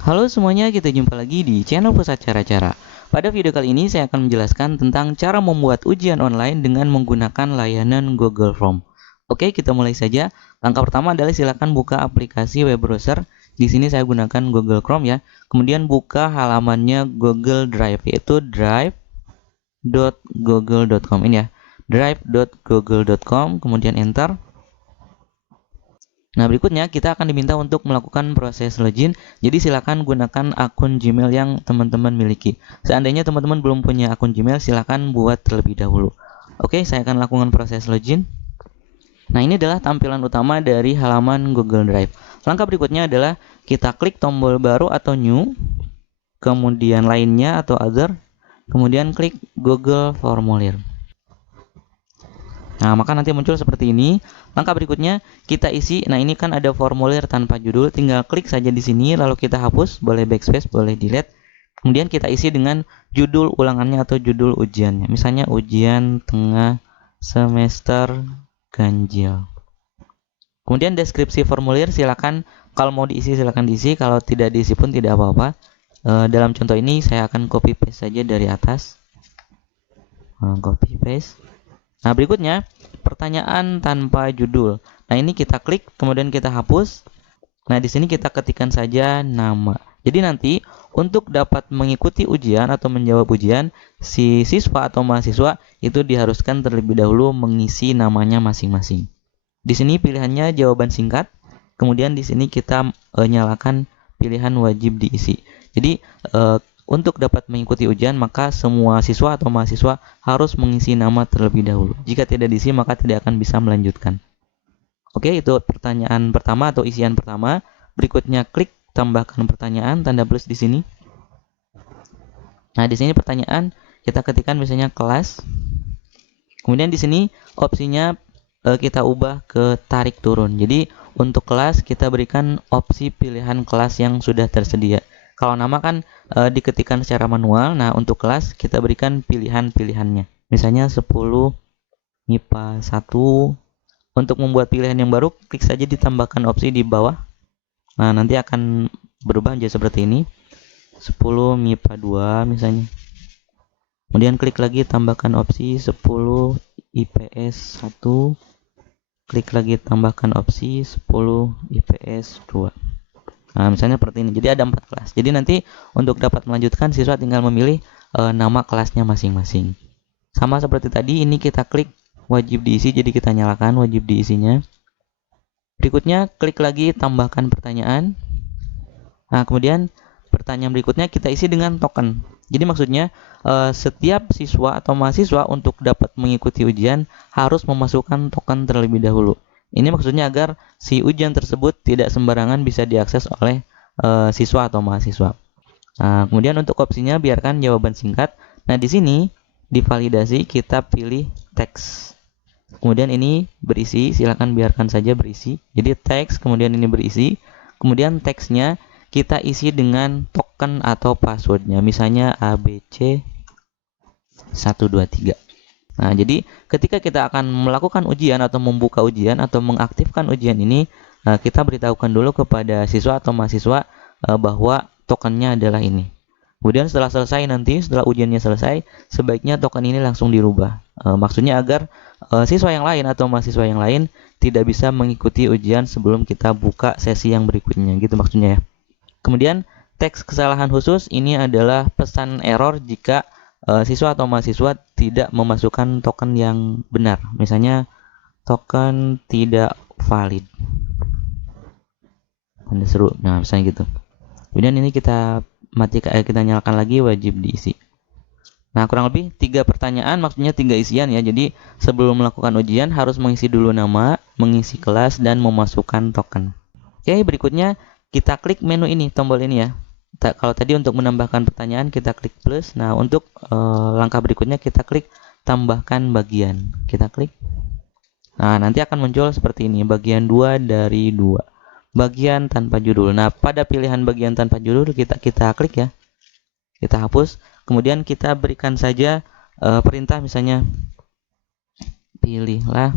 Halo semuanya, kita jumpa lagi di channel Pusat Cara-Cara. Pada video kali ini saya akan menjelaskan tentang cara membuat ujian online dengan menggunakan layanan Google Form. Oke, kita mulai saja. Langkah pertama adalah silakan buka aplikasi web browser. Di sini saya gunakan Google Chrome ya. Kemudian buka halamannya Google Drive, yaitu drive.google.com ini ya. drive.google.com, kemudian enter. Nah, berikutnya kita akan diminta untuk melakukan proses login. Jadi silakan gunakan akun Gmail yang teman-teman miliki. Seandainya teman-teman belum punya akun Gmail, silakan buat terlebih dahulu. Oke, saya akan lakukan proses login. Nah, ini adalah tampilan utama dari halaman Google Drive. Langkah berikutnya adalah kita klik tombol baru atau new, kemudian lainnya atau other, kemudian klik Google Formulir. Nah, maka nanti muncul seperti ini. Langkah berikutnya kita isi. Nah, ini kan ada formulir tanpa judul, tinggal klik saja di sini lalu kita hapus, boleh backspace, boleh delete. Kemudian kita isi dengan judul ulangannya atau judul ujiannya. Misalnya ujian tengah semester ganjil. Kemudian deskripsi formulir silakan, kalau mau diisi silakan diisi, kalau tidak diisi pun tidak apa-apa. Dalam contoh ini saya akan copy paste saja dari atas. Copy paste. Nah, berikutnya pertanyaan tanpa judul. Nah, ini kita klik, kemudian kita hapus. Nah, di sini kita ketikkan saja nama. Jadi nanti untuk dapat mengikuti ujian atau menjawab ujian, si siswa atau mahasiswa itu diharuskan terlebih dahulu mengisi namanya masing-masing. Di sini pilihannya jawaban singkat. Kemudian di sini kita nyalakan pilihan wajib diisi. Jadi untuk dapat mengikuti ujian, maka semua siswa atau mahasiswa harus mengisi nama terlebih dahulu. Jika tidak diisi, maka tidak akan bisa melanjutkan. Oke, itu pertanyaan pertama atau isian pertama. Berikutnya klik tambahkan pertanyaan, tanda plus di sini. Nah, di sini pertanyaan kita ketikkan misalnya kelas. Kemudian di sini opsinya kita ubah ke tarik turun. Jadi untuk kelas kita berikan opsi pilihan kelas yang sudah tersedia. Kalau nama kan diketikkan secara manual. Nah, untuk kelas kita berikan pilihan-pilihannya. Misalnya 10 MIPA 1. Untuk membuat pilihan yang baru, klik saja ditambahkan opsi di bawah. Nah, nanti akan berubah menjadi seperti ini. 10 MIPA 2 misalnya. Kemudian klik lagi tambahkan opsi 10 IPS 1. Klik lagi tambahkan opsi 10 IPS 2. Nah, misalnya seperti ini. Jadi ada 4 kelas. Jadi nanti untuk dapat melanjutkan, siswa tinggal memilih nama kelasnya masing-masing. Sama seperti tadi, ini kita klik wajib diisi. Jadi kita nyalakan wajib diisinya. Berikutnya klik lagi tambahkan pertanyaan. Nah, kemudian pertanyaan berikutnya kita isi dengan token. Jadi maksudnya setiap siswa atau mahasiswa untuk dapat mengikuti ujian harus memasukkan token terlebih dahulu. Ini maksudnya agar si ujian tersebut tidak sembarangan bisa diakses oleh siswa atau mahasiswa. Nah, kemudian untuk opsinya biarkan jawaban singkat. Nah, di sini divalidasi kita pilih teks. Kemudian ini berisi, silakan biarkan saja berisi. Jadi teks, kemudian ini berisi. Kemudian teksnya kita isi dengan token atau passwordnya. Misalnya ABC 123. Nah, jadi ketika kita akan melakukan ujian atau membuka ujian atau mengaktifkan ujian ini, kita beritahukan dulu kepada siswa atau mahasiswa bahwa tokennya adalah ini. Kemudian setelah selesai nanti, setelah ujiannya selesai, sebaiknya token ini langsung dirubah. Maksudnya agar siswa yang lain atau mahasiswa yang lain tidak bisa mengikuti ujian sebelum kita buka sesi yang berikutnya, gitu maksudnya ya. Kemudian teks kesalahan khusus ini adalah pesan error jika siswa atau mahasiswa tidak memasukkan token yang benar. Misalnya token tidak valid. Anda seru. Nah, misalnya gitu. Kemudian ini kita kita nyalakan lagi wajib diisi. Nah, kurang lebih 3 pertanyaan, maksudnya 3 isian ya. Jadi sebelum melakukan ujian harus mengisi dulu nama, mengisi kelas, dan memasukkan token. Oke, berikutnya kita klik menu ini, tombol ini ya. Kalau tadi untuk menambahkan pertanyaan kita klik plus. Nah, untuk langkah berikutnya kita klik tambahkan bagian. Kita klik. Nah, nanti akan muncul seperti ini, bagian 2 dari 2. Bagian tanpa judul. Nah, pada pilihan bagian tanpa judul kita klik ya. Kita hapus. Kemudian kita berikan saja perintah misalnya pilihlah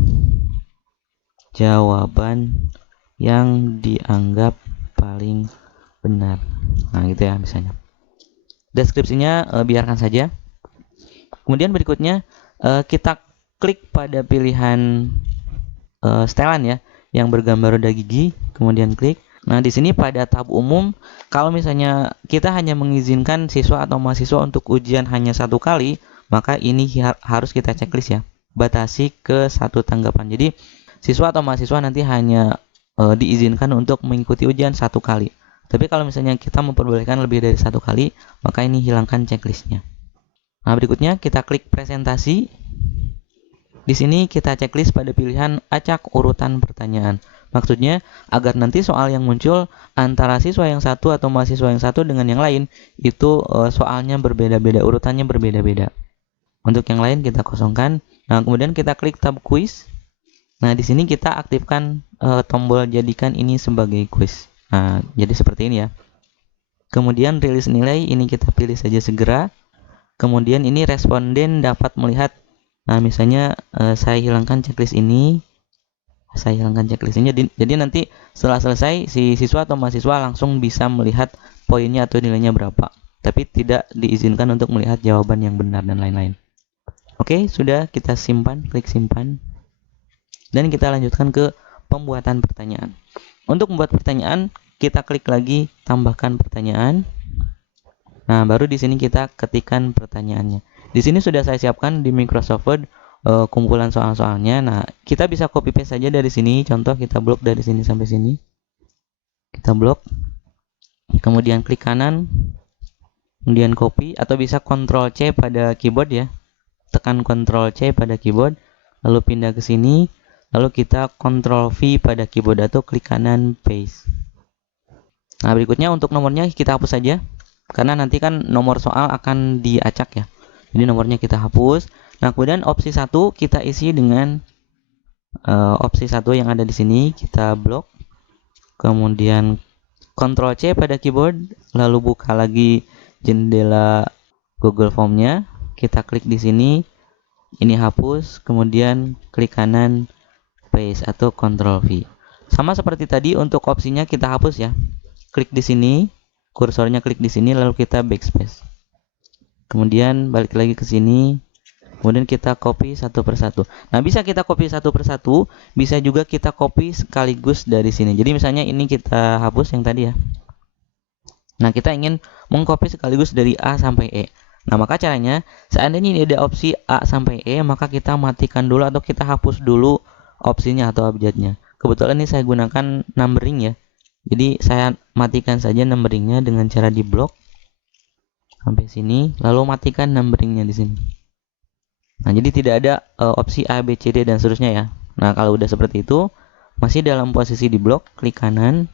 jawaban yang dianggap paling benar. Nah, gitu ya misalnya. Deskripsinya biarkan saja. Kemudian berikutnya kita klik pada pilihan setelan ya yang bergambar roda gigi, kemudian klik. Nah, di sini pada tab umum, kalau misalnya kita hanya mengizinkan siswa atau mahasiswa untuk ujian hanya 1 kali, maka ini harus kita checklist ya. Batasi ke 1 tanggapan. Jadi, siswa atau mahasiswa nanti hanya diizinkan untuk mengikuti ujian 1 kali. Tapi kalau misalnya kita memperbolehkan lebih dari 1 kali, maka ini hilangkan checklistnya. Nah, berikutnya kita klik presentasi. Di sini kita checklist pada pilihan acak urutan pertanyaan. Maksudnya agar nanti soal yang muncul antara siswa yang satu atau mahasiswa yang satu dengan yang lain itu soalnya berbeda-beda, urutannya berbeda-beda. Untuk yang lain kita kosongkan. Nah, kemudian kita klik tab quiz. Nah, di sini kita aktifkan tombol jadikan ini sebagai quiz. Nah, jadi seperti ini ya. Kemudian rilis nilai ini kita pilih saja segera. Kemudian ini responden dapat melihat. Nah, misalnya saya hilangkan checklist ini. Jadi nanti setelah selesai si siswa atau mahasiswa langsung bisa melihat poinnya atau nilainya berapa. Tapi tidak diizinkan untuk melihat jawaban yang benar dan lain-lain. Oke, sudah kita simpan, klik simpan. Dan kita lanjutkan ke pembuatan pertanyaan. Untuk membuat pertanyaan, kita klik lagi tambahkan pertanyaan. Nah, baru di sini kita ketikkan pertanyaannya. Di sini sudah saya siapkan di Microsoft Word kumpulan soal-soalnya. Nah, kita bisa copy paste saja dari sini. Contoh kita blok dari sini sampai sini. Kita blok. Kemudian klik kanan. Kemudian copy atau bisa Ctrl C pada keyboard ya. Tekan Ctrl C pada keyboard, lalu pindah ke sini, lalu kita Ctrl V pada keyboard atau klik kanan paste. Nah, berikutnya untuk nomornya kita hapus saja. Karena nanti kan nomor soal akan diacak ya. Jadi nomornya kita hapus. Nah, kemudian opsi 1 kita isi dengan opsi 1 yang ada di sini, kita blok. Kemudian Ctrl C pada keyboard, lalu buka lagi jendela Google Form-nya. Kita klik di sini, ini hapus, kemudian klik kanan paste atau Ctrl V. Sama seperti tadi untuk opsinya kita hapus ya. Klik di sini, kursornya klik di sini, lalu kita backspace. Kemudian balik lagi ke sini. Kemudian kita copy satu persatu. Nah, bisa kita copy satu persatu, bisa juga kita copy sekaligus dari sini. Jadi misalnya ini kita hapus yang tadi ya. Nah, kita ingin mengcopy sekaligus dari A sampai E. Nah, maka caranya, seandainya ini ada opsi A sampai E, maka kita matikan dulu atau kita hapus dulu opsinya atau abjadnya. Kebetulan ini saya gunakan numbering ya. Jadi saya matikan saja numberingnya dengan cara di blok sampai sini, lalu matikan numberingnya di sini. Nah, jadi tidak ada opsi A, B, C, D dan seterusnya ya. Nah, kalau udah seperti itu, masih dalam posisi di blok, klik kanan,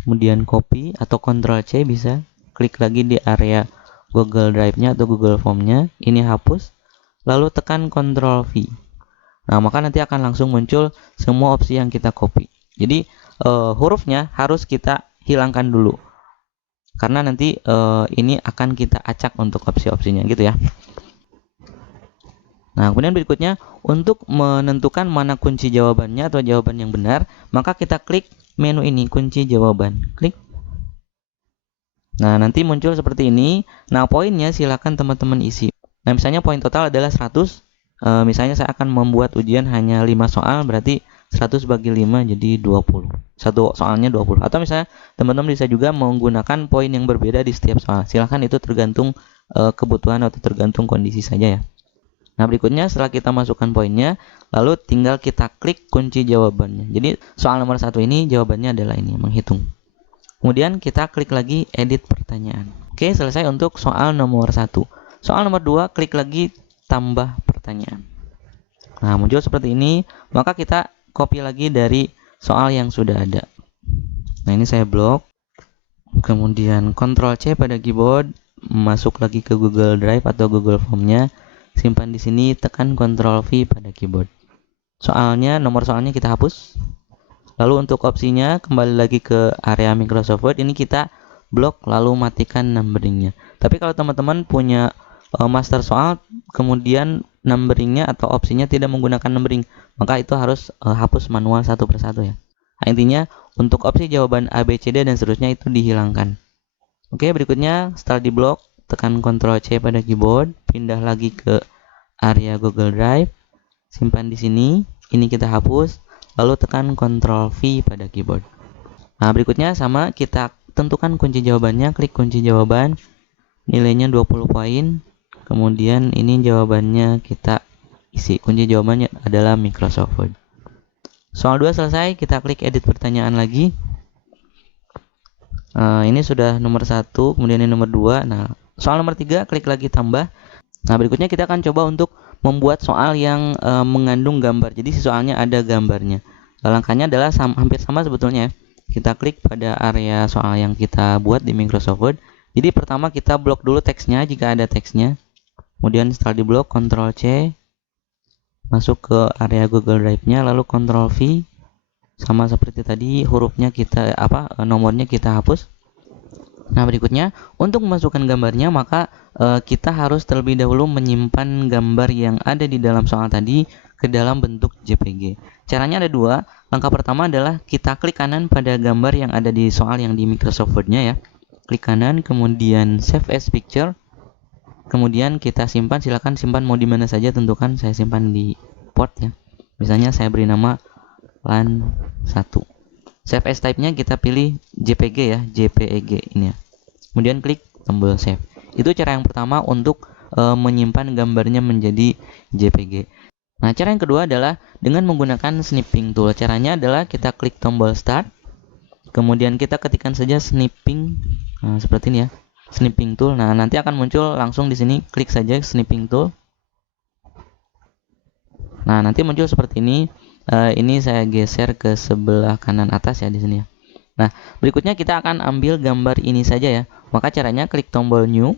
kemudian copy atau Ctrl C bisa, klik lagi di area Google Drive-nya atau Google Form-nya, ini hapus, lalu tekan Ctrl V. Nah, maka nanti akan langsung muncul semua opsi yang kita copy. Jadi hurufnya harus kita hilangkan dulu, karena nanti ini akan kita acak untuk opsi-opsinya gitu ya. Nah, kemudian berikutnya untuk menentukan mana kunci jawabannya atau jawaban yang benar, maka kita klik menu ini, kunci jawaban, klik. Nah, nanti muncul seperti ini. Nah, poinnya silakan teman-teman isi. Nah, misalnya poin total adalah 100. Misalnya saya akan membuat ujian hanya 5 soal, berarti 100 bagi 5 jadi 20. Satu soalnya 20. Atau misalnya teman-teman bisa juga menggunakan poin yang berbeda di setiap soal. Silakan, itu tergantung kebutuhan atau tergantung kondisi saja ya. Nah, berikutnya setelah kita masukkan poinnya, lalu tinggal kita klik kunci jawabannya. Jadi soal nomor 1 ini jawabannya adalah ini, menghitung. Kemudian kita klik lagi edit pertanyaan. Oke, selesai untuk soal nomor 1. Soal nomor 2, klik lagi tambah pertanyaan. Nah, muncul seperti ini. Maka kita copy lagi dari soal yang sudah ada. Nah, ini saya blok. Kemudian Ctrl C pada keyboard, masuk lagi ke Google Drive atau Google Form-nya. Simpan di sini, tekan Ctrl V pada keyboard. Soalnya, nomor soalnya kita hapus. Lalu untuk opsinya kembali lagi ke area Microsoft Word, ini kita blok lalu matikan numberingnya. Tapi kalau teman-teman punya master soal kemudian numberingnya atau opsinya tidak menggunakan numbering, maka itu harus hapus manual satu persatu ya. Nah, intinya untuk opsi jawaban A, B, C, D dan seterusnya itu dihilangkan. Oke, berikutnya setelah diblok, tekan Ctrl C pada keyboard, pindah lagi ke area Google Drive, simpan di sini, ini kita hapus, lalu tekan Ctrl V pada keyboard. Nah, berikutnya sama, kita tentukan kunci jawabannya, klik kunci jawaban, nilainya 20 poin, kemudian ini jawabannya kita isi. Kunci jawabannya adalah Microsoft Word. Soal 2 selesai, kita klik edit pertanyaan lagi. Ini sudah nomor 1, kemudian ini nomor 2. Nah, soal nomor 3, klik lagi tambah. Nah, berikutnya kita akan coba untuk membuat soal yang mengandung gambar. Jadi si soalnya ada gambarnya. Langkahnya adalah hampir sama sebetulnya. Kita klik pada area soal yang kita buat di Microsoft Word. Jadi pertama kita blok dulu teksnya jika ada teksnya. Kemudian setelah diblok, Ctrl C, masuk ke area Google Drive-nya, lalu Ctrl V. Sama seperti tadi, hurufnya kita nomornya kita hapus. Nah, berikutnya untuk memasukkan gambarnya maka kita harus terlebih dahulu menyimpan gambar yang ada di dalam soal tadi ke dalam bentuk JPG. Caranya ada dua. Langkah pertama adalah kita klik kanan pada gambar yang ada di soal yang di Microsoft Word-nya ya. Klik kanan, kemudian Save as Picture. Kemudian kita simpan, silakan simpan mau di mana saja, tentukan saya simpan di port ya. Misalnya saya beri nama LAN 1. Save as type-nya kita pilih JPG ya, JPEG ini ya. Kemudian klik tombol save. Itu cara yang pertama untuk menyimpan gambarnya menjadi JPG. Nah, cara yang kedua adalah dengan menggunakan snipping tool. Caranya adalah kita klik tombol start, kemudian kita ketikkan saja snipping, seperti ini ya, snipping tool. Nah, nanti akan muncul langsung di sini, klik saja snipping tool. Nah, nanti muncul seperti ini. Ini saya geser ke sebelah kanan atas ya di sini ya. Nah, berikutnya kita akan ambil gambar ini saja ya. Maka caranya klik tombol new.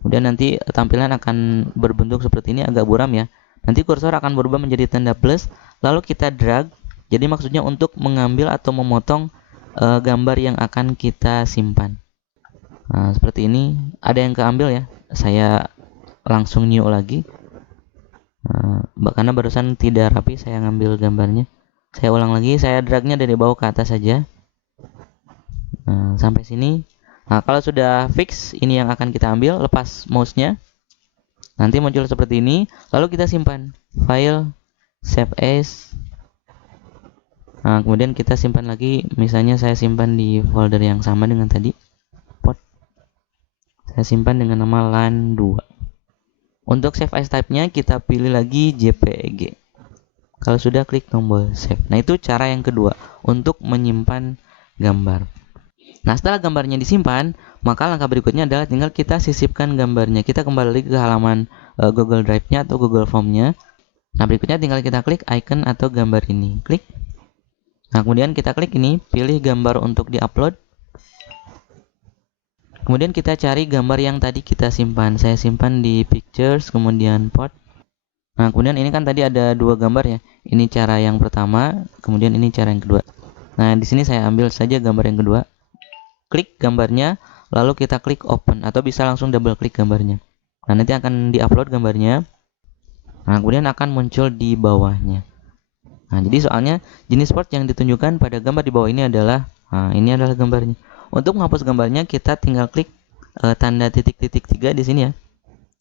Kemudian nanti tampilan akan berbentuk seperti ini, agak buram ya. Nanti kursor akan berubah menjadi tanda plus, lalu kita drag. Jadi maksudnya untuk mengambil atau memotong gambar yang akan kita simpan. Nah, seperti ini. Ada yang keambil ya. Saya langsung new lagi. Karena barusan tidak rapi saya ngambil gambarnya. Saya ulang lagi, saya dragnya dari bawah ke atas saja. Sampai sini. Nah, kalau sudah fix, ini yang akan kita ambil, lepas mouse-nya. Nanti muncul seperti ini, lalu kita simpan. File, save as. Nah, kemudian kita simpan lagi, misalnya saya simpan di folder yang sama dengan tadi. Port. Saya simpan dengan nama LAN 2. Untuk save as type-nya kita pilih lagi JPEG. Kalau sudah, klik tombol save. Nah, itu cara yang kedua untuk menyimpan gambar. Nah, setelah gambarnya disimpan, maka langkah berikutnya adalah tinggal kita sisipkan gambarnya. Kita kembali lagi ke halaman Google Drive-nya atau Google Form-nya. Nah, berikutnya tinggal kita klik icon atau gambar ini. Klik. Nah, kemudian kita klik ini, pilih gambar untuk di-upload. Kemudian kita cari gambar yang tadi kita simpan. Saya simpan di pictures, kemudian port. Nah, kemudian ini kan tadi ada dua gambar ya. Ini cara yang pertama, kemudian ini cara yang kedua. Nah, di sini saya ambil saja gambar yang kedua. Klik gambarnya, lalu kita klik open atau bisa langsung double klik gambarnya. Nah, nanti akan di-upload gambarnya. Nah, kemudian akan muncul di bawahnya. Nah, jadi soalnya jenis port yang ditunjukkan pada gambar di bawah ini adalah, ini adalah gambarnya. Untuk menghapus gambarnya kita tinggal klik tanda titik-titik 3 di sini ya.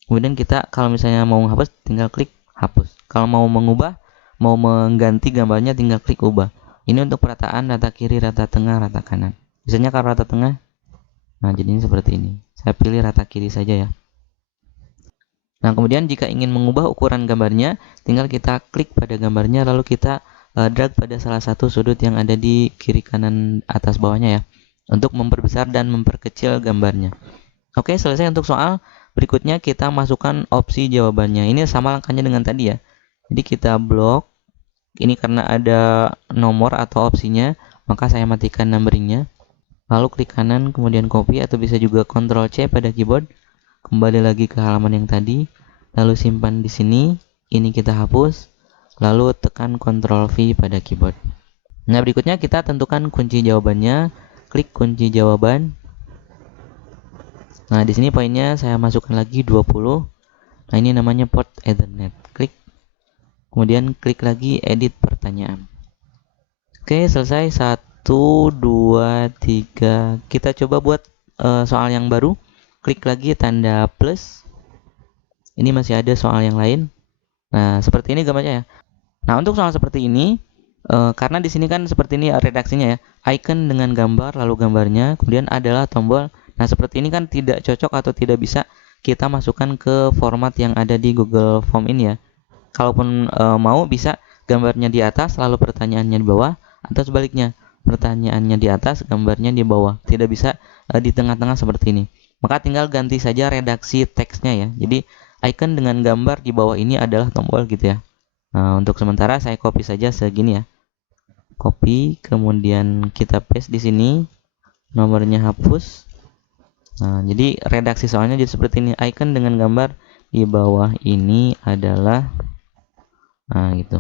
Kemudian kita kalau misalnya mau menghapus tinggal klik hapus. Kalau mau mengubah, mau mengganti gambarnya tinggal klik ubah. Ini untuk perataan rata kiri, rata tengah, rata kanan. Misalnya kalau rata tengah, nah jadinya seperti ini. Saya pilih rata kiri saja ya. Nah, kemudian jika ingin mengubah ukuran gambarnya, tinggal kita klik pada gambarnya lalu kita drag pada salah satu sudut yang ada di kiri kanan atas bawahnya ya, untuk memperbesar dan memperkecil gambarnya. Oke, selesai untuk soal. Berikutnya kita masukkan opsi jawabannya. Ini sama langkahnya dengan tadi ya. Jadi kita blok. Ini karena ada nomor atau opsinya, maka saya matikan numberingnya. Lalu klik kanan, kemudian copy atau bisa juga Ctrl C pada keyboard. Kembali lagi ke halaman yang tadi. Lalu simpan di sini. Ini kita hapus. Lalu tekan Ctrl V pada keyboard. Nah, berikutnya kita tentukan kunci jawabannya. Klik kunci jawaban. Nah, di sini poinnya saya masukkan lagi 20. Nah, ini namanya port Ethernet. Klik. Kemudian klik lagi edit pertanyaan. Oke, selesai. 1, 2, 3. Kita coba buat soal yang baru. Klik lagi tanda plus. Ini masih ada soal yang lain. Nah, seperti ini gambarnya ya. Nah, untuk soal seperti ini, karena di sini kan seperti ini redaksinya ya. Icon dengan gambar, lalu gambarnya, kemudian adalah tombol. Nah, seperti ini kan tidak cocok atau tidak bisa kita masukkan ke format yang ada di Google Form ini ya. Kalaupun mau bisa gambarnya di atas, lalu pertanyaannya di bawah, atau sebaliknya, pertanyaannya di atas, gambarnya di bawah. Tidak bisa di tengah-tengah seperti ini. Maka tinggal ganti saja redaksi teksnya ya. Jadi icon dengan gambar di bawah ini adalah tombol gitu ya. Nah, untuk sementara saya copy saja segini ya. Copy, kemudian kita paste di sini. Nomornya hapus. Nah, jadi redaksi soalnya jadi seperti ini. Icon dengan gambar di bawah ini adalah gitu.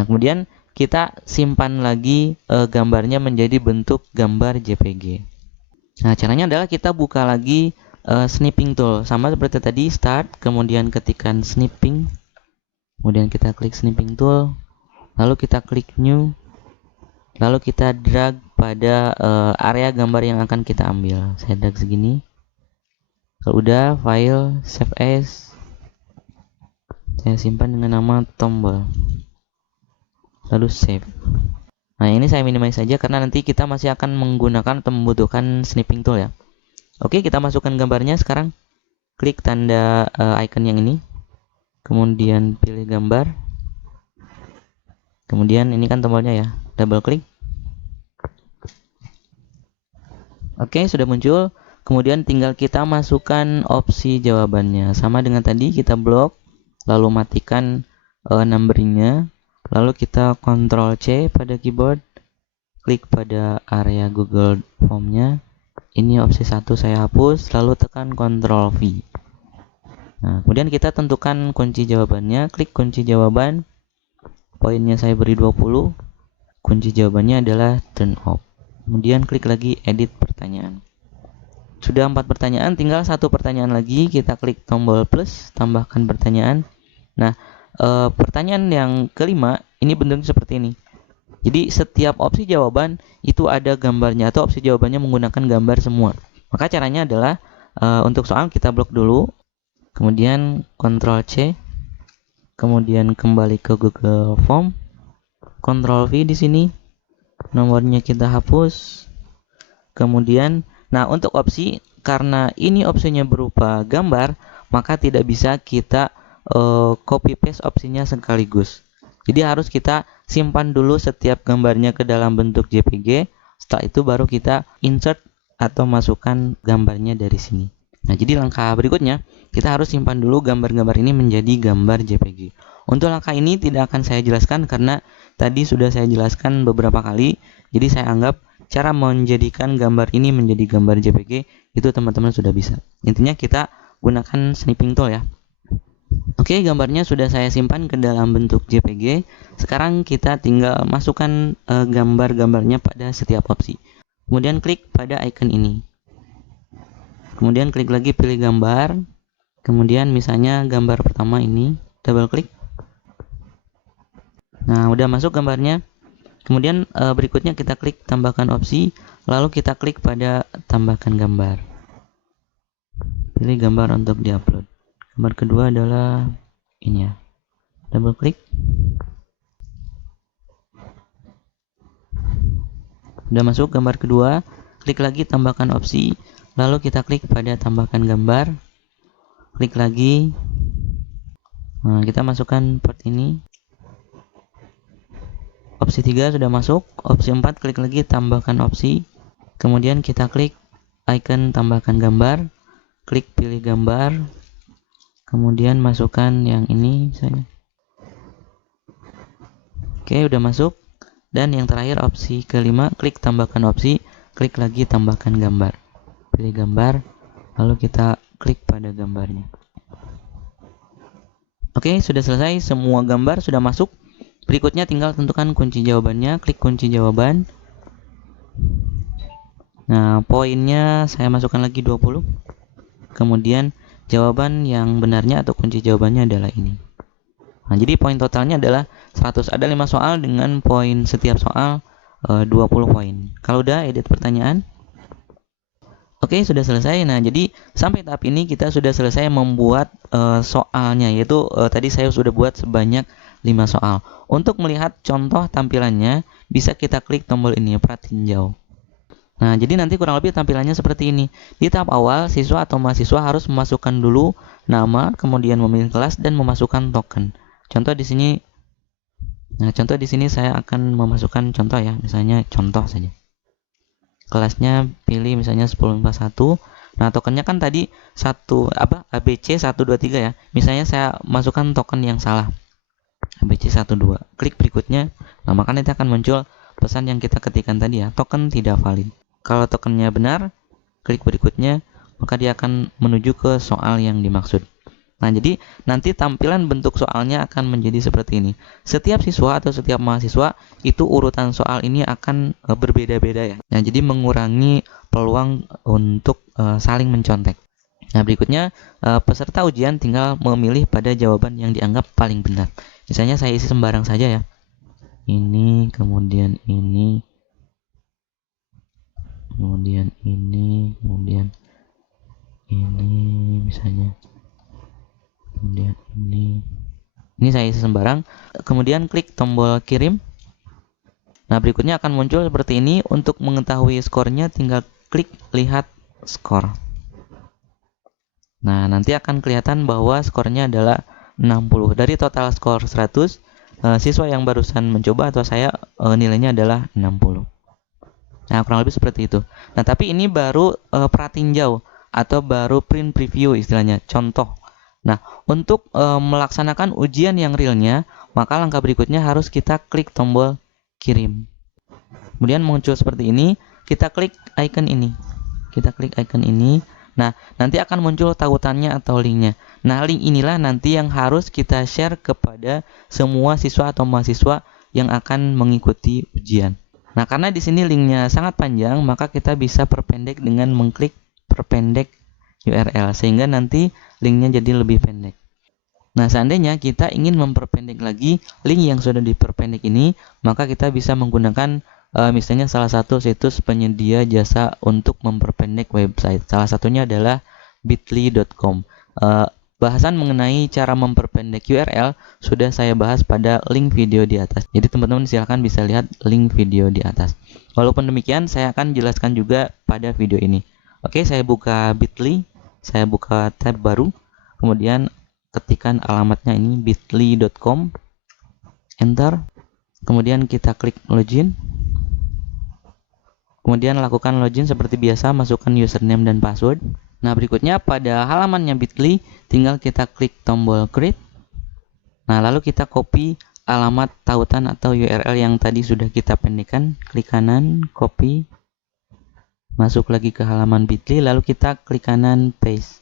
Nah, kemudian kita simpan lagi gambarnya menjadi bentuk gambar JPG. Nah, caranya adalah kita buka lagi snipping tool. Sama seperti tadi, start, kemudian ketikkan snipping. Kemudian kita klik snipping tool. Lalu kita klik new. Lalu kita drag pada area gambar yang akan kita ambil. Saya drag segini. Kalau udah, file, save as. Saya simpan dengan nama tombol. Lalu save. Nah, ini saya minimize saja karena nanti kita masih akan menggunakan atau membutuhkan snipping tool ya. Oke, kita masukkan gambarnya sekarang. Klik tanda icon yang ini. Kemudian pilih gambar. Kemudian ini kan tombolnya ya. Double klik. Oke, sudah muncul. Kemudian tinggal kita masukkan opsi jawabannya. Sama dengan tadi, kita blok, lalu matikan numberingnya. Lalu kita Ctrl C pada keyboard, klik pada area Google Form-nya. Ini opsi 1 saya hapus, lalu tekan Ctrl V. Nah, kemudian kita tentukan kunci jawabannya, klik kunci jawaban. Poinnya saya beri 20. Kunci jawabannya adalah turn off. Kemudian klik lagi edit pertanyaan. Sudah 4 pertanyaan, tinggal 1 pertanyaan lagi. Kita klik tombol plus, tambahkan pertanyaan. Nah, pertanyaan yang kelima ini bentuknya seperti ini. Jadi setiap opsi jawaban itu ada gambarnya atau opsi jawabannya menggunakan gambar semua. Maka caranya adalah untuk soal kita blok dulu, kemudian Ctrl C, kemudian kembali ke Google Form, Ctrl V di sini, nomornya kita hapus, kemudian, nah untuk opsi karena ini opsinya berupa gambar, maka tidak bisa kita copy paste opsinya sekaligus. Jadi harus kita simpan dulu setiap gambarnya ke dalam bentuk JPG. Setelah itu baru kita insert atau masukkan gambarnya dari sini. Nah, jadi langkah berikutnya kita harus simpan dulu gambar-gambar ini menjadi gambar JPG. Untuk langkah ini tidak akan saya jelaskan karena tadi sudah saya jelaskan beberapa kali. Jadi saya anggap cara menjadikan gambar ini menjadi gambar JPG itu teman-teman sudah bisa. Intinya kita gunakan snipping tool ya. Oke, gambarnya sudah saya simpan ke dalam bentuk JPG. Sekarang kita tinggal masukkan gambar-gambarnya pada setiap opsi. Kemudian klik pada icon ini. Kemudian klik lagi pilih gambar. Kemudian misalnya gambar pertama ini, double klik. Nah, udah masuk gambarnya. Kemudian berikutnya kita klik tambahkan opsi, lalu kita klik pada tambahkan gambar. Pilih gambar untuk diupload. Gambar kedua adalah ini ya. Double klik. Sudah masuk gambar kedua, klik lagi tambahkan opsi, lalu kita klik pada tambahkan gambar. Klik lagi. Nah, kita masukkan part ini. Opsi 3 sudah masuk. Opsi 4 klik lagi tambahkan opsi. Kemudian kita klik icon tambahkan gambar. Klik pilih gambar. Kemudian masukkan yang ini misalnya. Oke, udah masuk. Dan yang terakhir opsi kelima, klik tambahkan opsi, klik lagi tambahkan gambar. Pilih gambar, lalu kita klik pada gambarnya. Oke, sudah selesai, semua gambar sudah masuk. Berikutnya tinggal tentukan kunci jawabannya, klik kunci jawaban. Nah, poinnya saya masukkan lagi 20. Kemudian jawaban yang benarnya atau kunci jawabannya adalah ini. Nah, jadi poin totalnya adalah 100. Ada 5 soal dengan poin setiap soal 20 poin. Kalau udah edit pertanyaan. Oke, sudah selesai. Nah, jadi sampai tahap ini kita sudah selesai membuat soalnya, yaitu tadi saya sudah buat sebanyak 5 soal. Untuk melihat contoh tampilannya, bisa kita klik tombol ini, pratinjau. Nah, jadi nanti kurang lebih tampilannya seperti ini. Di tahap awal, siswa atau mahasiswa harus memasukkan dulu nama, kemudian memilih kelas dan memasukkan token. Contoh di sini, contoh di sini saya akan memasukkan contoh ya, misalnya contoh saja. Kelasnya pilih misalnya 1051. Nah, tokennya kan tadi ABC 123 ya. Misalnya saya masukkan token yang salah. ABC 12. Klik berikutnya. Nah, maka nanti akan muncul pesan yang kita ketikkan tadi ya, token tidak valid. Kalau tokennya benar, klik berikutnya, maka dia akan menuju ke soal yang dimaksud. Nah, jadi nanti tampilan bentuk soalnya akan menjadi seperti ini. Setiap siswa atau setiap mahasiswa itu urutan soal ini akan berbeda-beda ya. Nah, jadi mengurangi peluang untuk saling mencontek. Nah, berikutnya peserta ujian tinggal memilih pada jawaban yang dianggap paling benar. Misalnya saya isi sembarang saja ya. Ini, kemudian ini, kemudian ini, kemudian ini misalnya. Kemudian ini saya isi sembarang, kemudian klik tombol kirim. Nah, berikutnya akan muncul seperti ini. Untuk mengetahui skornya tinggal klik lihat skor. Nah, nanti akan kelihatan bahwa skornya adalah 60. Dari total skor 100, siswa yang barusan mencoba atau saya nilainya adalah 60. Nah, kurang lebih seperti itu. Nah, tapi ini baru pratinjau atau baru print preview istilahnya, contoh. Nah, untuk melaksanakan ujian yang realnya, maka langkah berikutnya harus kita klik tombol kirim. Kemudian muncul seperti ini, kita klik icon ini. Kita klik icon ini. Nah, nanti akan muncul tautannya atau linknya. Nah, link inilah nanti yang harus kita share kepada semua siswa atau mahasiswa yang akan mengikuti ujian. Nah, karena di sini linknya sangat panjang, maka kita bisa perpendek dengan mengklik perpendek URL sehingga nanti linknya jadi lebih pendek. Nah, seandainya kita ingin memperpendek lagi link yang sudah diperpendek ini, maka kita bisa menggunakan misalnya salah satu situs penyedia jasa untuk memperpendek website. Salah satunya adalah bitly.com. Bahasan mengenai cara memperpendek URL sudah saya bahas pada link video di atas. Jadi teman-teman silahkan bisa lihat link video di atas. Walaupun demikian, saya akan jelaskan juga pada video ini. Oke, saya buka Bitly. Saya buka tab baru, kemudian ketikkan alamatnya ini bitly.com, enter, kemudian kita klik login, kemudian lakukan login seperti biasa, masukkan username dan password. Nah, berikutnya pada halamannya Bitly tinggal kita klik tombol create. Nah, lalu kita copy alamat tautan atau URL yang tadi sudah kita pendekkan, klik kanan, copy, masuk lagi ke halaman Bitly, lalu kita klik kanan paste,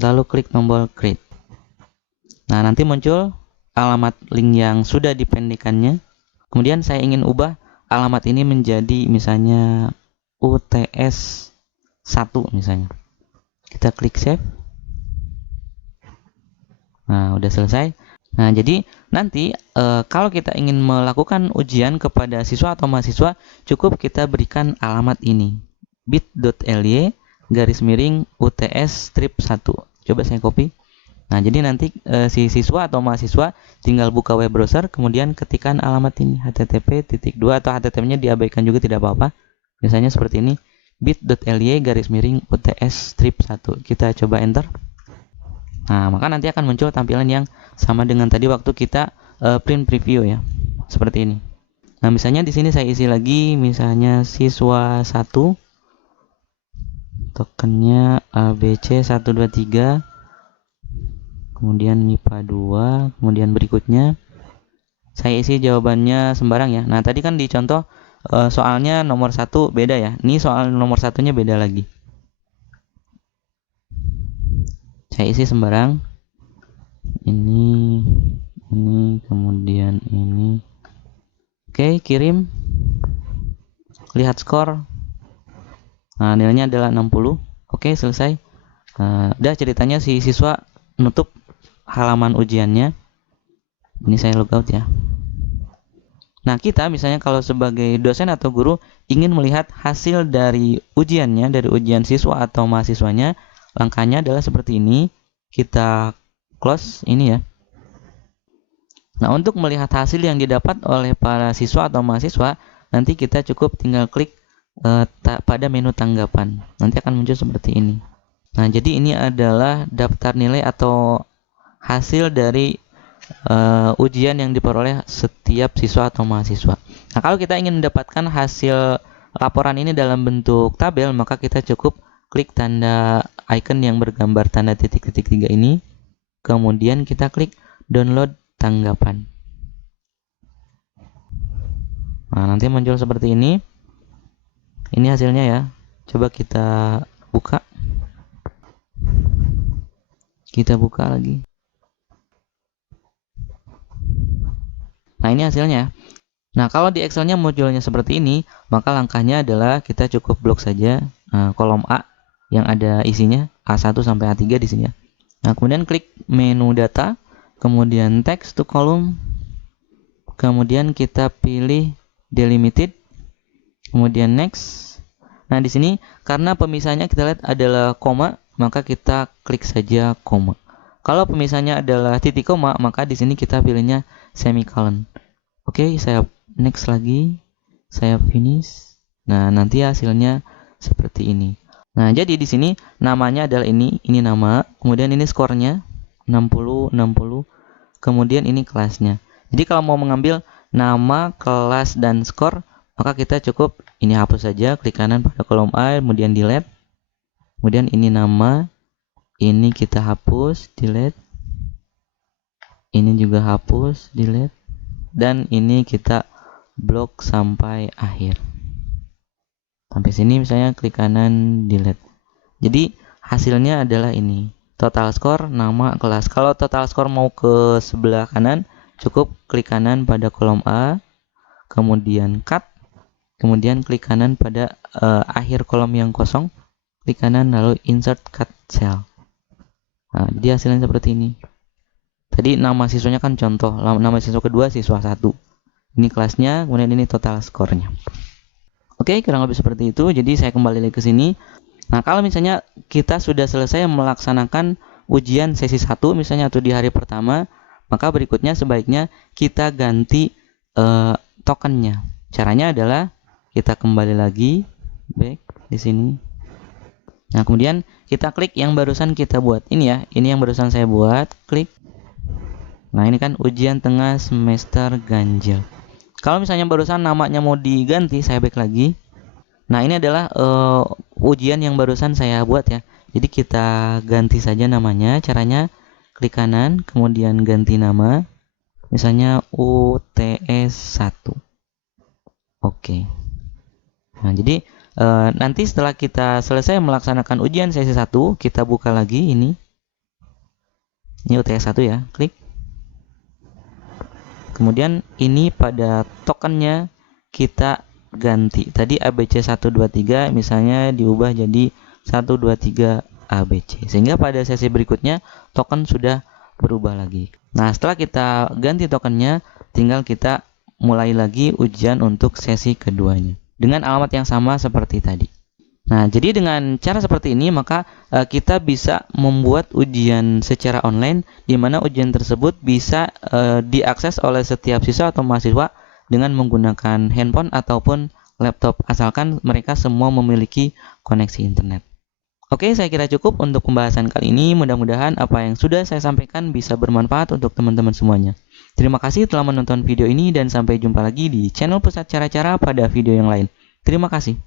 lalu klik tombol create. Nah, nanti muncul alamat link yang sudah dipendekannya. Kemudian saya ingin ubah alamat ini menjadi misalnya UTS 1 misalnya. Kita klik save. Nah, udah selesai. Nah, jadi nanti kalau kita ingin melakukan ujian kepada siswa atau mahasiswa, cukup kita berikan alamat ini, bit.ly /UTS strip 1. Coba saya copy. Nah, jadi nanti si siswa atau mahasiswa tinggal buka web browser, kemudian ketikkan alamat ini, http:// atau http-nya diabaikan juga tidak apa-apa. Misalnya seperti ini, bit.ly /UTS strip 1. Kita coba enter. Nah, maka nanti akan muncul tampilan yang sama dengan tadi waktu kita print preview ya. Seperti ini. Nah, misalnya di sini saya isi lagi misalnya siswa 1, tokennya ABC 123, kemudian MIPA 2, kemudian berikutnya saya isi jawabannya sembarang ya. Nah, tadi kan di contoh soalnya nomor 1 beda ya. Ini soal nomor satunya beda lagi. Saya isi sembarang. Ini, kemudian ini. Oke, kirim. Lihat skor. Nah, nilainya adalah 60. Oke, selesai. Udah ceritanya si siswa nutup halaman ujiannya. Ini saya logout ya. Nah, kita misalnya kalau sebagai dosen atau guru ingin melihat hasil dari ujiannya, dari ujian siswa atau mahasiswanya, langkahnya adalah seperti ini. Kita close ini ya. Nah, untuk melihat hasil yang didapat oleh para siswa atau mahasiswa, nanti kita cukup tinggal klik pada menu tanggapan. Nanti akan muncul seperti ini. Nah, jadi ini adalah daftar nilai atau hasil dari ujian yang diperoleh setiap siswa atau mahasiswa. Nah, kalau kita ingin mendapatkan hasil laporan ini dalam bentuk tabel, maka kita cukup klik tanda icon yang bergambar tanda titik-titik 3 ini. Kemudian kita klik download tanggapan. Nah, nanti muncul seperti ini. Ini hasilnya ya. Coba kita buka. Kita buka lagi. Nah, ini hasilnya. Nah, kalau di Excel-nya munculnya seperti ini, maka langkahnya adalah kita cukup blok saja kolom A yang ada isinya A1 sampai A3 di sini ya. Nah, kemudian klik menu data, kemudian text to column, kemudian kita pilih delimited, kemudian next. Nah, di sini karena pemisahnya kita lihat adalah koma, maka kita klik saja koma. Kalau pemisahnya adalah titik koma, maka di sini kita pilihnya semicolon. Oke, saya next lagi, saya finish. Nah, nanti hasilnya seperti ini. Nah, jadi di sini namanya adalah ini nama, kemudian ini skornya 60, 60, kemudian ini kelasnya. Jadi kalau mau mengambil nama, kelas, dan skor, maka kita cukup ini hapus saja, klik kanan pada kolom A, kemudian delete. Kemudian ini nama, ini kita hapus, delete. Ini juga hapus, delete. Dan ini kita blok sampai akhir. Sampai sini misalnya klik kanan, delete. Jadi hasilnya adalah ini. Total skor, nama, kelas. Kalau total skor mau ke sebelah kanan, cukup klik kanan pada kolom A, kemudian cut, kemudian klik kanan pada akhir kolom yang kosong, klik kanan lalu insert cut cell. Nah, jadi hasilnya seperti ini. Tadi nama siswanya kan contoh, nama siswa kedua siswa 1. Ini kelasnya, kemudian ini total skornya. Oke, kurang lebih seperti itu. Jadi saya kembali lagi ke sini. Nah, kalau misalnya kita sudah selesai melaksanakan ujian sesi 1 misalnya atau di hari pertama, maka berikutnya sebaiknya kita ganti tokennya. Caranya adalah kita kembali lagi back di sini. Nah, kemudian kita klik yang barusan kita buat. Ini ya, ini yang barusan saya buat, klik. Nah, ini kan ujian tengah semester ganjil. Kalau misalnya barusan namanya mau diganti, saya back lagi. Nah, ini adalah ujian yang barusan saya buat ya. Jadi kita ganti saja namanya. Caranya klik kanan, kemudian ganti nama. Misalnya UTS 1. Oke. Nah, jadi nanti setelah kita selesai melaksanakan ujian sesi 1, kita buka lagi ini. Ini UTS 1 ya, klik. Kemudian ini pada tokennya kita ganti. Tadi ABC 123 misalnya diubah jadi 123 ABC. Sehingga pada sesi berikutnya token sudah berubah lagi. Nah, setelah kita ganti tokennya, tinggal kita mulai lagi ujian untuk sesi keduanya dengan alamat yang sama seperti tadi. Nah, jadi dengan cara seperti ini maka kita bisa membuat ujian secara online, di mana ujian tersebut bisa diakses oleh setiap siswa atau mahasiswa dengan menggunakan handphone ataupun laptop, asalkan mereka semua memiliki koneksi internet. Oke, saya kira cukup untuk pembahasan kali ini. Mudah-mudahan apa yang sudah saya sampaikan bisa bermanfaat untuk teman-teman semuanya. Terima kasih telah menonton video ini dan sampai jumpa lagi di channel Pusat Cara-Cara pada video yang lain. Terima kasih.